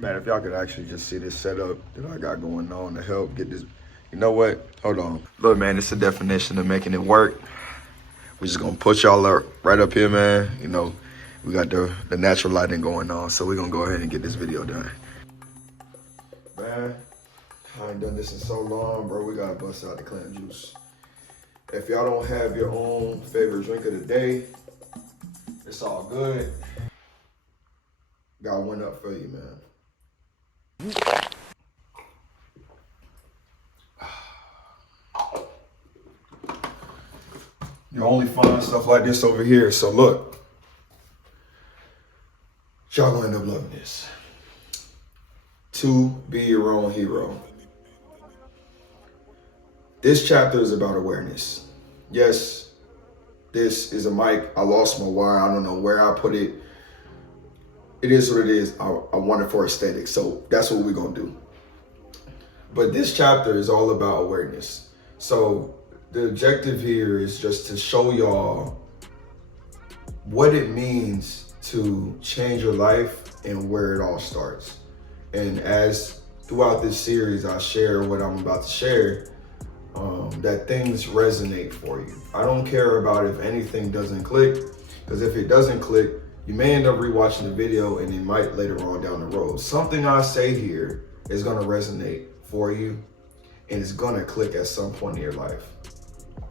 Man, if y'all could actually just see this setup that I got going on to help get this, you know what? Hold on. Look, man, it's the definition of making it work. We're just gonna put y'all up right up here, man. You know, we got the natural lighting going on, so we're gonna go ahead and get this video done. Man, I ain't done this in so long, bro. We gotta bust out the clam juice. If y'all don't have your own favorite drink of the day, it's all good. Got one up for you, man. You only find stuff like this over here, so look. Y'all gonna end up loving this. To be your own hero. This chapter is about awareness. Yes, this is a mic. I lost my wire. I don't know where I put it. It is what it is. I want it for aesthetics, so that's what we're gonna do. But this chapter is all about awareness. So the objective here is just to show y'all what it means to change your life and where it all starts. And as throughout this series, I share what I'm about to share, that things resonate for you. I don't care about if anything doesn't click, because if it doesn't click, you may end up rewatching the video and it might later on down the road. Something I say here is gonna resonate for you and it's gonna click at some point in your life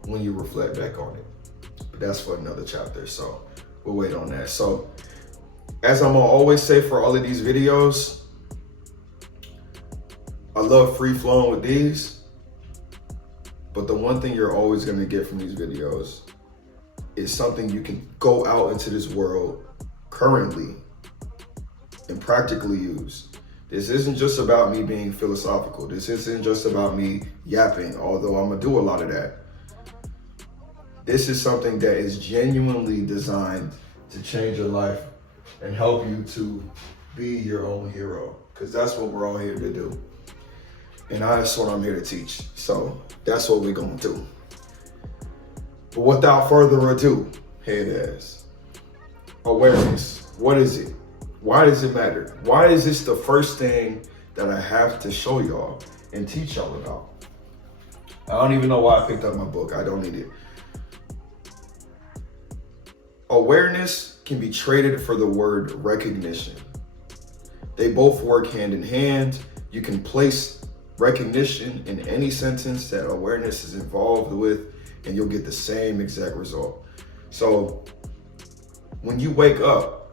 when you reflect back on it. But that's for another chapter, so we'll wait on that. So as I'm gonna always say for all of these videos, I love free flowing with these, but the one thing you're always gonna get from these videos is something you can go out into this world currently and practically use. This isn't just about me being philosophical. This isn't just about me yapping, although I'm gonna do a lot of that. This is something that is genuinely designed to change your life and help you to be your own hero, because that's what we're all here to do. And that's what I'm here to teach. So that's what we're gonna do. But without further ado, here it is. Awareness. What is it? Why does it matter? Why is this the first thing that I have to show y'all and teach y'all about? I don't even know why I picked up my book. I don't need it. Awareness can be traded for the word recognition. They both work hand in hand. You can place recognition in any sentence that awareness is involved with, and you'll get the same exact result. So when you wake up,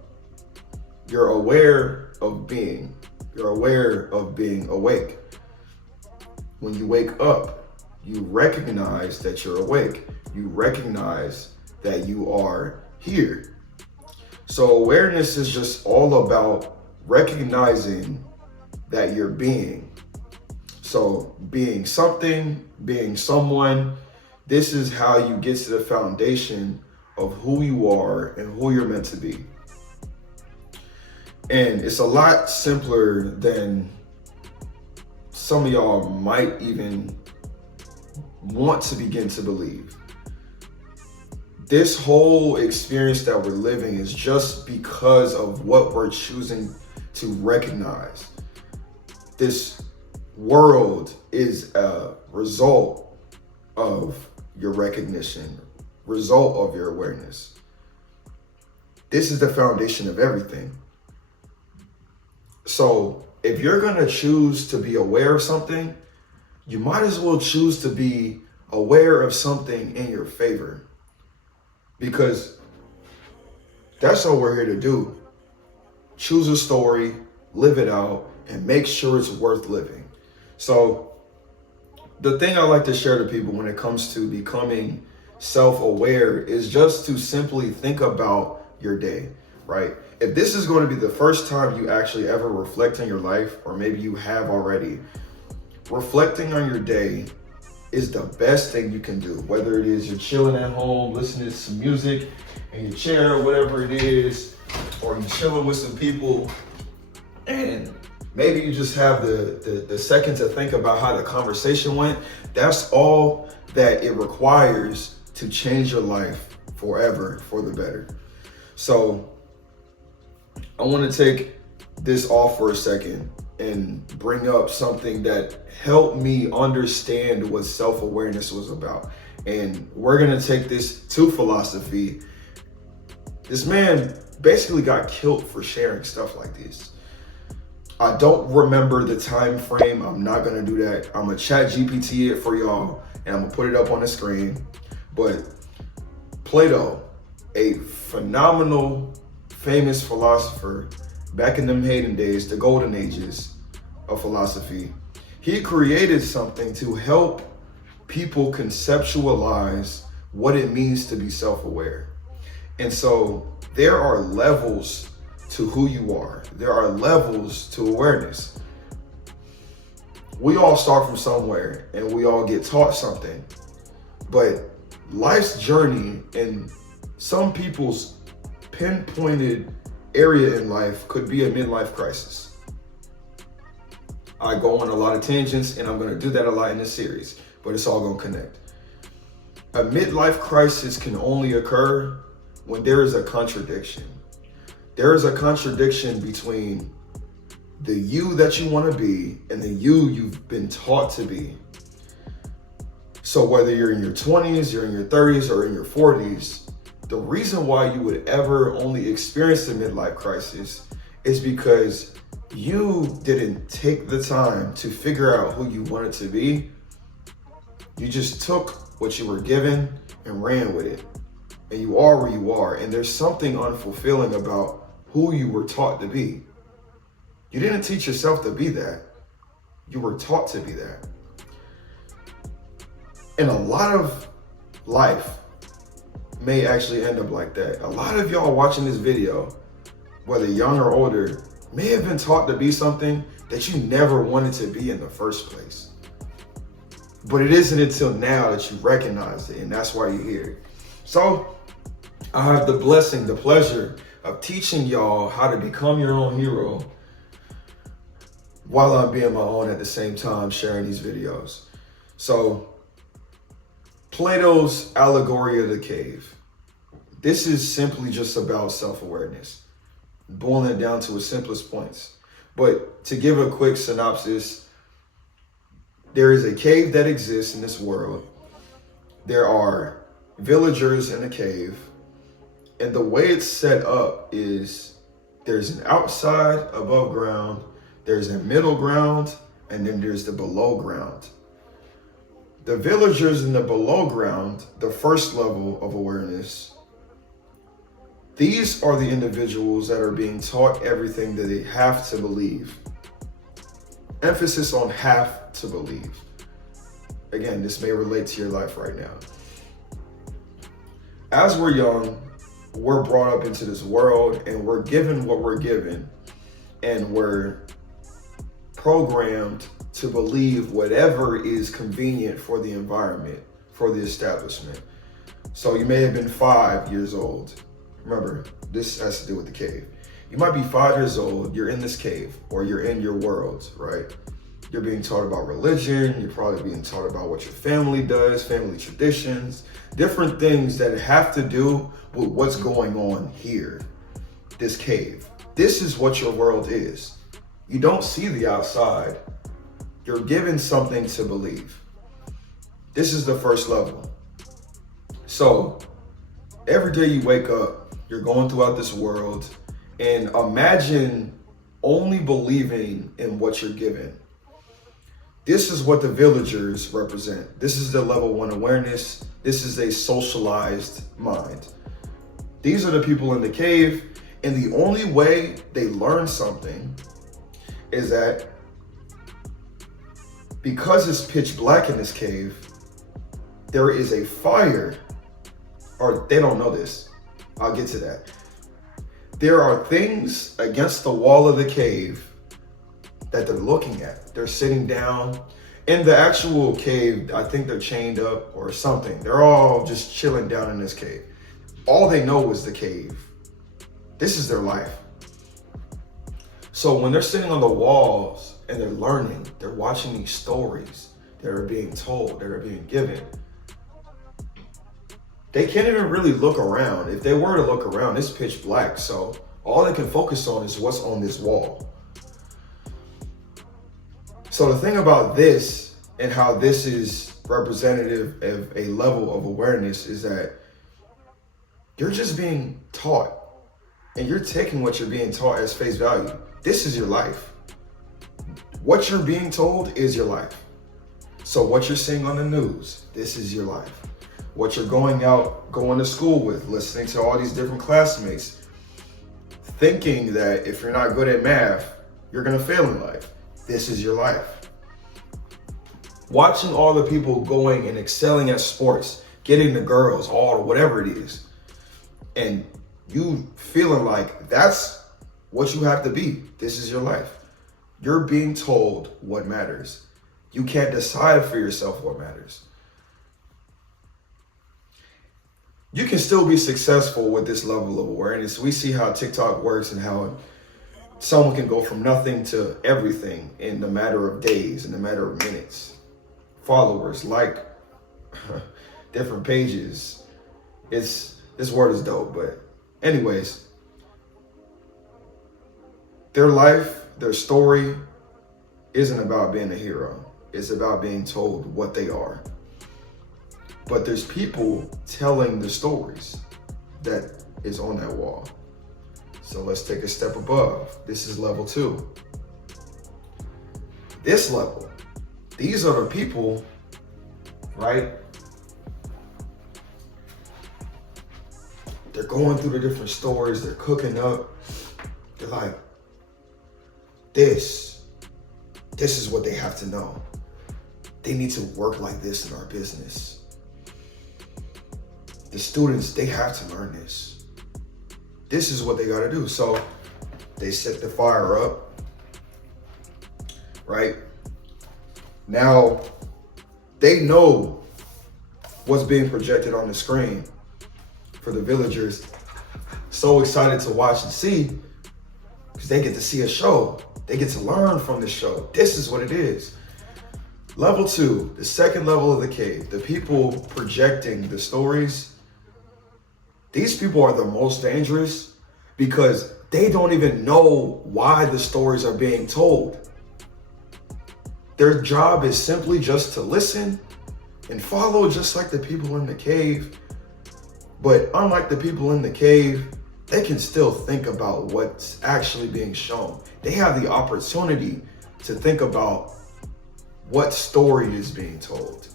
you're aware of being. You're aware of being awake. When you wake up, you recognize that you're awake. You recognize that you are here. So awareness is just all about recognizing that you're being. So being something, being someone, this is how you get to the foundation of who you are and who you're meant to be. And it's a lot simpler than some of y'all might even want to begin to believe. This whole experience that we're living is just because of what we're choosing to recognize. This world is a result of your recognition, result of your awareness. This is the foundation of everything. So if you're gonna choose to be aware of something, you might as well choose to be aware of something in your favor, because that's all we're here to do. Choose a story, live it out, and make sure it's worth living. So the thing I like to share to people when it comes to becoming self-aware is just to simply think about your day, right? If this is going to be the first time you actually ever reflect on your life, or maybe you have already, reflecting on your day is the best thing you can do. Whether it is you're chilling at home, listening to some music in your chair, whatever it is, or you're chilling with some people, and maybe you just have the second to think about how the conversation went. That's all that it requires to change your life forever for the better. So I want to take this off for a second and bring up something that helped me understand what self-awareness was about. And we're gonna take this to philosophy. This man basically got killed for sharing stuff like this. I don't remember the time frame. I'm not gonna do that. I'm gonna chat GPT it for y'all and I'm gonna put it up on the screen. But Plato, a phenomenal, famous philosopher back in them Hayden days, the golden ages of philosophy, he created something to help people conceptualize what it means to be self-aware. And so there are levels to who you are. There are levels to awareness. We all start from somewhere and we all get taught something, but life's journey and some people's pinpointed area in life could be a midlife crisis. I go on a lot of tangents and I'm gonna do that a lot in this series, but it's all gonna connect. A midlife crisis can only occur when there is a contradiction. There is a contradiction between the you that you want to be and the you you've been taught to be. So whether you're in your 20s, you're in your 30s, or in your 40s, the reason why you would ever only experience the midlife crisis is because you didn't take the time to figure out who you wanted to be. You just took what you were given and ran with it. And you are where you are. And there's something unfulfilling about who you were taught to be. You didn't teach yourself to be that. You were taught to be that. And a lot of life may actually end up like that. A lot of y'all watching this video, whether young or older, may have been taught to be something that you never wanted to be in the first place. But it isn't until now that you recognize it, and that's why you're here. So I have the blessing, the pleasure of teaching y'all how to become your own hero while I'm being my own at the same time, sharing these videos. So Plato's allegory of the cave. This is simply just about self-awareness, boiling it down to its simplest points. But to give a quick synopsis, there is a cave that exists in this world. There are villagers in a cave. And the way it's set up is there's an outside above ground, there's a middle ground, and then there's the below ground. The villagers in the below ground, the first level of awareness, these are the individuals that are being taught everything that they have to believe. Emphasis on have to believe. Again, this may relate to your life right now. As we're young, we're brought up into this world and we're given what we're given, and we're programmed to believe whatever is convenient for the environment, for the establishment. So you may have been 5 years old. Remember, this has to do with the cave. You might be 5 years old, you're in this cave, or you're in your world, right? You're being taught about religion, you're probably being taught about what your family does, family traditions, different things that have to do with what's going on here, this cave. This is what your world is. You don't see the outside. You're given something to believe. This is the first level. So every day you wake up, you're going throughout this world, and imagine only believing in what you're given. This is what the villagers represent. This is the level 1 awareness. This is a socialized mind. These are the people in the cave, and the only way they learn something is that because it's pitch black in this cave, there is a fire, or they don't know this. I'll get to that. There are things against the wall of the cave that they're looking at. They're sitting down in the actual cave. I think they're chained up or something. They're all just chilling down in this cave. All they know is the cave. This is their life. So when they're sitting on the walls and they're learning, they're watching these stories that are being told, that are being given, they can't even really look around. If they were to look around, it's pitch black. So all they can focus on is what's on this wall. So the thing about this and how this is representative of a level of awareness is that you're just being taught and you're taking what you're being taught as face value. This is your life. What you're being told is your life. So what you're seeing on the news, this is your life. What you're going to school with, listening to all these different classmates, thinking that if you're not good at math, you're gonna fail in life. This is your life. Watching all the people going and excelling at sports, getting the girls, all whatever it is, and you feeling like that's what you have to be. This is your life. You're being told what matters. You can't decide for yourself what matters. You can still be successful with this level of awareness. We see how TikTok works and how someone can go from nothing to everything in the matter of days, in the matter of minutes. Followers, like different pages. This word is dope, but anyways, their life, their story isn't about being a hero. It's about being told what they are. But there's people telling the stories that is on that wall. So let's take a step above. This is level 2. This level, these are the people, right? They're going through the different stories, they're cooking up. They're like, this is what they have to know. They need to work like this in our business. The students, they have to learn this. This is what they gotta do. So they set the fire up, right? Now, they know what's being projected on the screen for the villagers. So excited to watch and see, because they get to see a show. They get to learn from the show. This is what it is. Level 2, the second level of the cave, the people projecting the stories. These people are the most dangerous because they don't even know why the stories are being told. Their job is simply just to listen and follow, just like the people in the cave. But unlike the people in the cave, they can still think about what's actually being shown. They have the opportunity to think about what story is being told.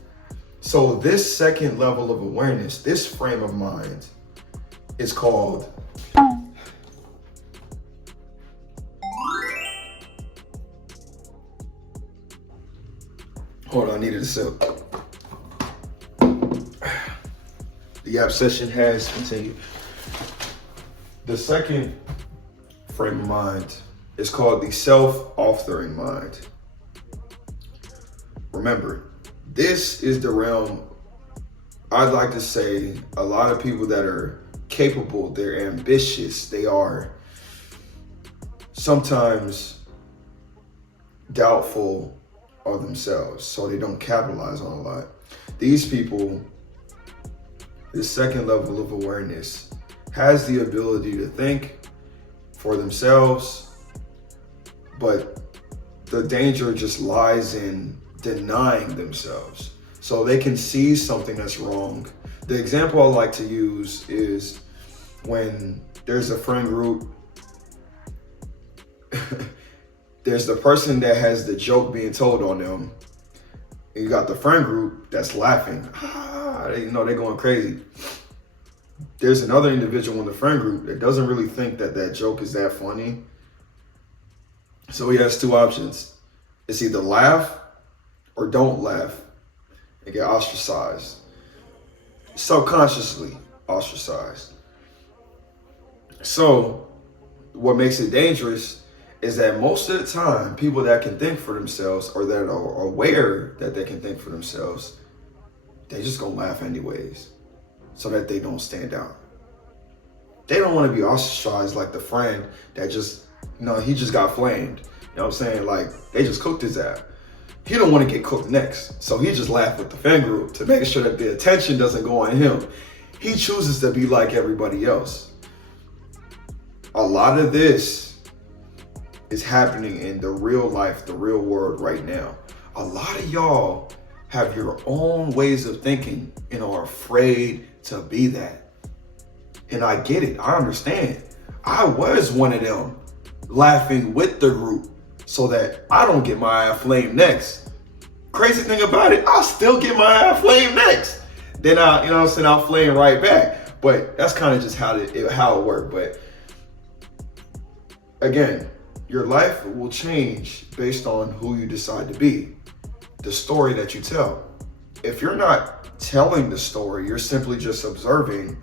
So this second level of awareness, this frame of mind, is called hold on, I needed a sip. The app session has continued. The second frame of mind is called the self-authoring mind. Remember, this is the realm, I'd like to say, a lot of people that are capable, they're ambitious, they are sometimes doubtful of themselves, so they don't capitalize on a lot. These people, this second level of awareness, has the ability to think for themselves, but the danger just lies in denying themselves. So they can see something that's wrong. The example I like to use is when there's a friend group, there's the person that has the joke being told on them, and you got the friend group that's laughing. They're going crazy. There's another individual in the friend group that doesn't really think that that joke is that funny. So he has two options. It's either laugh or don't laugh and get ostracized. Subconsciously ostracized. So what makes it dangerous is that most of the time, people that can think for themselves or that are aware that they can think for themselves, they just gonna laugh anyways so that they don't stand out. They don't want to be ostracized like the friend that just, he just got flamed. You know what I'm saying? Like, they just cooked his ass. He don't want to get cooked next. So he just laughed with the fan group to make sure that the attention doesn't go on him. He chooses to be like everybody else. A lot of this is happening in the real life, the real world right now. A lot of y'all have your own ways of thinking and are afraid to be that. And I get it. I understand. I was one of them laughing with the group so that I don't get my eye flamed next. Crazy thing about it, I'll still get my eye flamed next. Then I'll flame right back. But that's kind of just how it worked. But again, your life will change based on who you decide to be, the story that you tell. If you're not telling the story, you're simply just observing,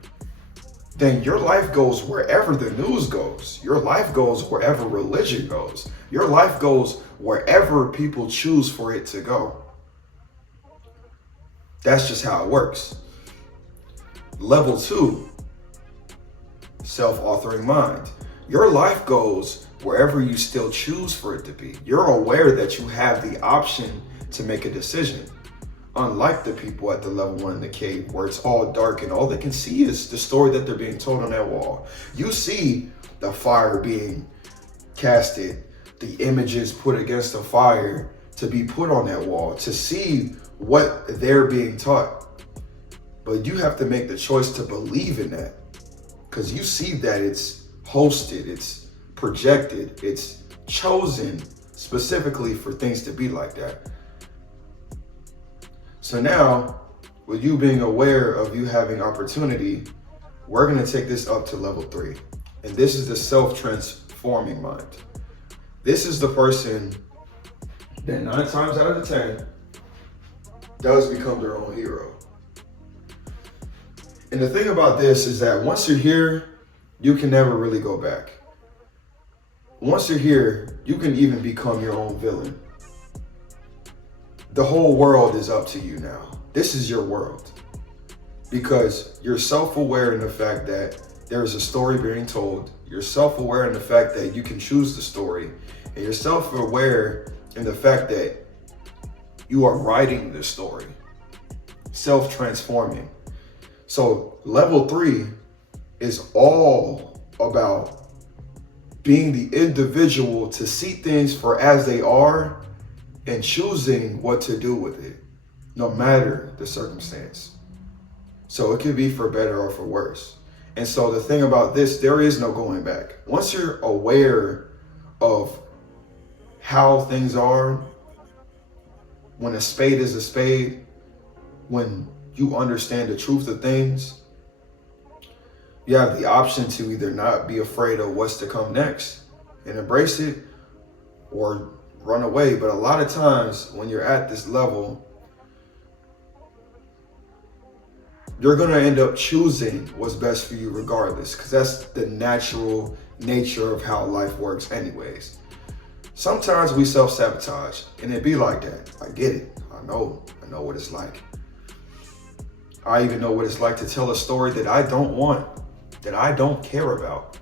then your life goes wherever the news goes. Your life goes wherever religion goes. Your life goes wherever people choose for it to go. That's just how it works. Level 2, self-authoring mind. Your life goes wherever you still choose for it to be. You're aware that you have the option to make a decision. Unlike the people at the level 1 in the cave where it's all dark and all they can see is the story that they're being told on that wall. You see the fire being casted, the images put against the fire to be put on that wall, to see what they're being taught. But you have to make the choice to believe in that, because you see that it's hosted, it's projected, it's chosen specifically for things to be like that. So now, with you being aware of you having opportunity, we're going to take this up to level 3. And this is the self-transforming mind. This is the person that 9 times out of 10 does become their own hero. And the thing about this is that once you're here, you can never really go back. Once you're here, you can even become your own villain. The whole world is up to you now. This is your world. Because you're self-aware in the fact that there's a story being told. You're self-aware in the fact that you can choose the story. And you're self-aware in the fact that you are writing the story. Self-transforming. So level 3 is all about being the individual to see things for as they are and choosing what to do with it, no matter the circumstance. So it could be for better or for worse. And so the thing about this, there is no going back. Once you're aware of how things are, when a spade is a spade, when you understand the truth of things, you have the option to either not be afraid of what's to come next and embrace it, or run away. But a lot of times when you're at this level, you're going to end up choosing what's best for you regardless, because that's the natural nature of how life works anyways. Sometimes we self-sabotage, and it be like that. I get it. I know what it's like. I even know what it's like to tell a story that I don't want, that I don't care about.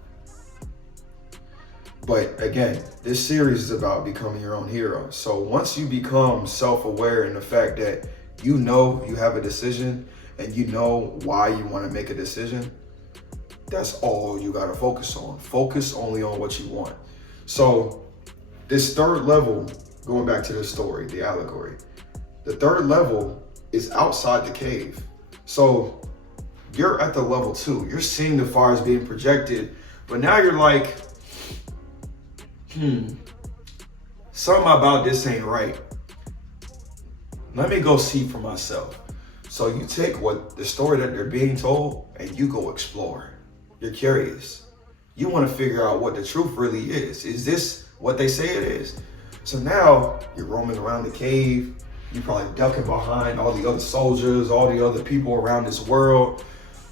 But again, this series is about becoming your own hero. So once you become self-aware in the fact that you know you have a decision and you know why you want to make a decision, that's all you got to focus on. Focus only on what you want. So this third level, going back to the story, the allegory, the third level is outside the cave. So you're at the level 2. You're seeing the fires being projected, but now you're like, something about this ain't right. Let me go see for myself. So you take the story that they're being told and you go explore. You're curious. You want to figure out what the truth really is. Is this what they say it is? So now you're roaming around the cave. You're probably ducking behind all the other soldiers, all the other people around this world,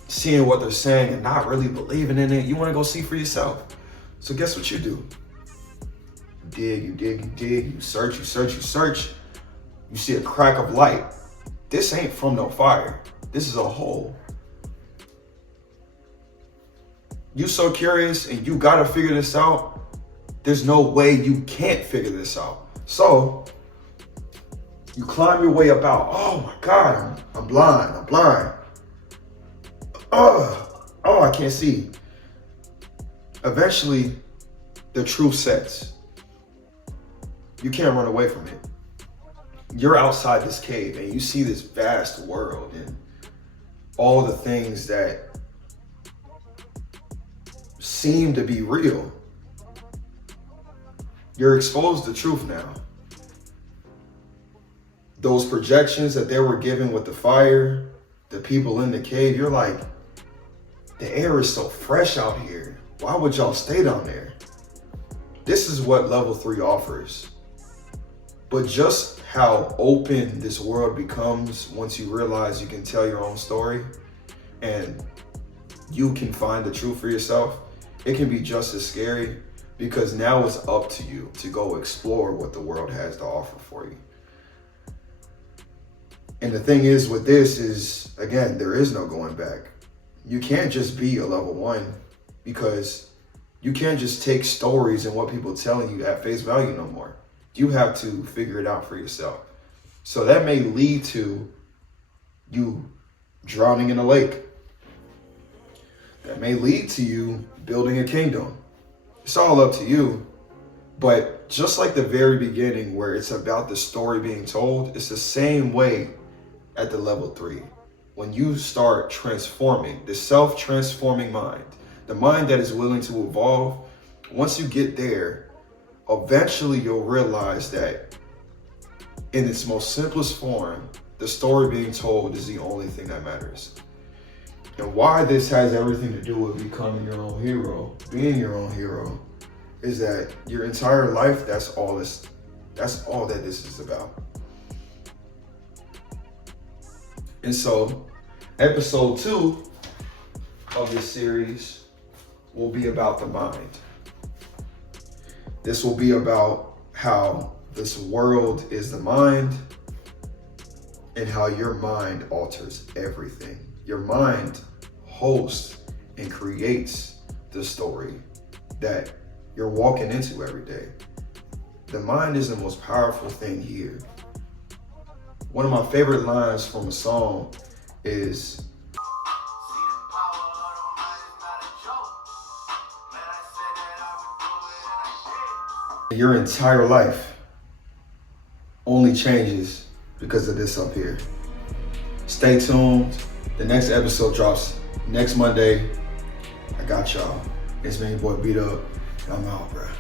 seeing what they're saying and not really believing in it. You want to go see for yourself. So guess what you do? You dig, you search. You see a crack of light. This ain't from no fire. This is a hole. You so curious and you gotta figure this out. There's no way you can't figure this out. So you climb your way up out. Oh my God, I'm blind. Oh, I can't see. Eventually, the truth sets. You can't run away from it. You're outside this cave and you see this vast world and all the things that seem to be real. You're exposed to truth now. Those projections that they were given with the fire, the people in the cave, you're like, the air is so fresh out here. Why would y'all stay down there? This is what level 3 offers. But just how open this world becomes once you realize you can tell your own story and you can find the truth for yourself, it can be just as scary, because now it's up to you to go explore what the world has to offer for you. And the thing is with this is, again, there is no going back. You can't just be a level 1, because you can't just take stories and what people are telling you at face value no more. You have to figure it out for yourself. So that may lead to you drowning in a lake. That may lead to you building a kingdom. It's all up to you. But just like the very beginning where it's about the story being told, it's the same way at the level 3. When you start transforming, the self-transforming mind, the mind that is willing to evolve, once you get there, eventually you'll realize that in its most simplest form, the story being told is the only thing that matters. And why this has everything to do with becoming your own hero, being your own hero, is that your entire life, that's all that this is about. And so episode 2 of this series will be about the mind. This will be about how this world is the mind and how your mind alters everything. Your mind hosts and creates the story that you're walking into every day. The mind is the most powerful thing here. One of my favorite lines from a song is, your entire life only changes because of this up here. Stay tuned. The next episode drops next Monday. I got y'all. It's me, your boy Beat Up. I'm out, bruh.